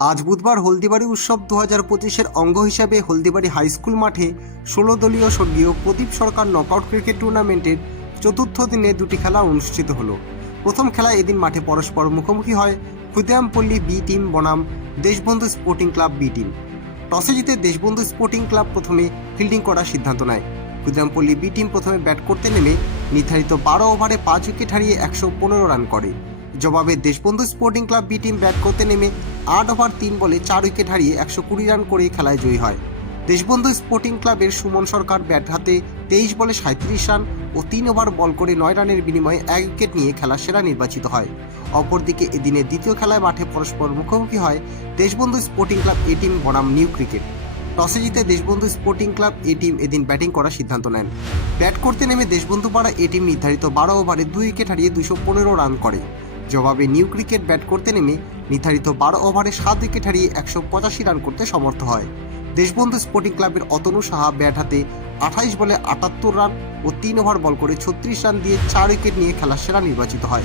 আজ বুধবার হলদিবাড়ি উৎসব দু হাজার পঁচিশের অঙ্গ হিসাবে হলদিবাড়ি হাই স্কুল মাঠে ষোলো দলীয় স্বর্গীয় প্রদীপ সরকার নকআউট ক্রিকেট টুর্নামেন্টের চতুর্থ দিনে দুটি খেলা অনুষ্ঠিত হলো। প্রথম খেলায় এদিন মাঠে পরস্পর মুখোমুখি হয় খুদিরামপল্লী বি টিম, বনাম Deshbandhu sporting club B team. টসে জিতে দেশবন্ধু স্পোর্টিং ক্লাব প্রথমে ফিল্ডিং করার সিদ্ধান্ত নেয়। ক্ষুদিরামপল্লী বি টিম প্রথমে ব্যাট করতে নেমে নির্ধারিত বারো ওভারে পাঁচ উইকেট হারিয়ে একশো পনেরো রান করে। জবাবে Deshbandhu sporting club B team bat করতে নেমে আট ওভার তিন বলে চার উইকেট হারিয়ে একশো কুড়ি রান করে খেলায় জয়ী হয়। দেশবন্ধু স্পোর্টিং ক্লাবের সুমন সরকার ব্যাট হাতে তেইশ বলে সাঁত্রিশ রান ও তিন ওভার বল করে নয় রানের বিনিময়ে এক উইকেট নিয়ে খেলার সেরা নির্বাচিত হয়। অপরদিকে এদিনের দ্বিতীয় খেলায় মাঠে পরস্পর মুখোমুখি হয় Deshbandhu sporting club A team বনাম নিউ ক্রিকেট টসে জিতে Deshbandhu sporting club A team এদিন ব্যাটিং করার সিদ্ধান্ত নেন। ব্যাট করতে নেমে দেশবন্ধু পাড়া এ টিম নির্ধারিত বারো ওভারে দুই উইকেট হারিয়ে দুশো পনেরো রান করে। জবাবে নিউ ক্রিকেট ব্যাট করতে নেমে নির্ধারিত বারো ওভারে সাত উইকেট হারিয়ে একশো পঁচাশি রান করতে সমর্থ হয়। দেশবন্ধু স্পোর্টিং ক্লাবের অতনু সাহা ব্যাট হাতে আঠাইশ বলে আটাত্তর রান ও তিন ওভার বল করে ছত্রিশ রান দিয়ে চার উইকেট নিয়ে খেলার সেরা নির্বাচিত হয়।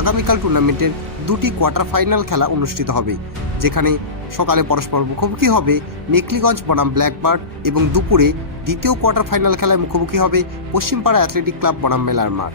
আগামীকাল টুর্নামেন্টের দুটি কোয়ার্টার ফাইনাল খেলা অনুষ্ঠিত হবে, যেখানে সকালে পরস্পর মুখোমুখি হবে নেকলিগঞ্জ বনাম ব্ল্যাকবার্ড এবং দুপুরে দ্বিতীয় কোয়ার্টার ফাইনাল খেলায় মুখোমুখি হবে পশ্চিমপাড়া অ্যাথলেটিক ক্লাব বনাম মেলার মাঠ।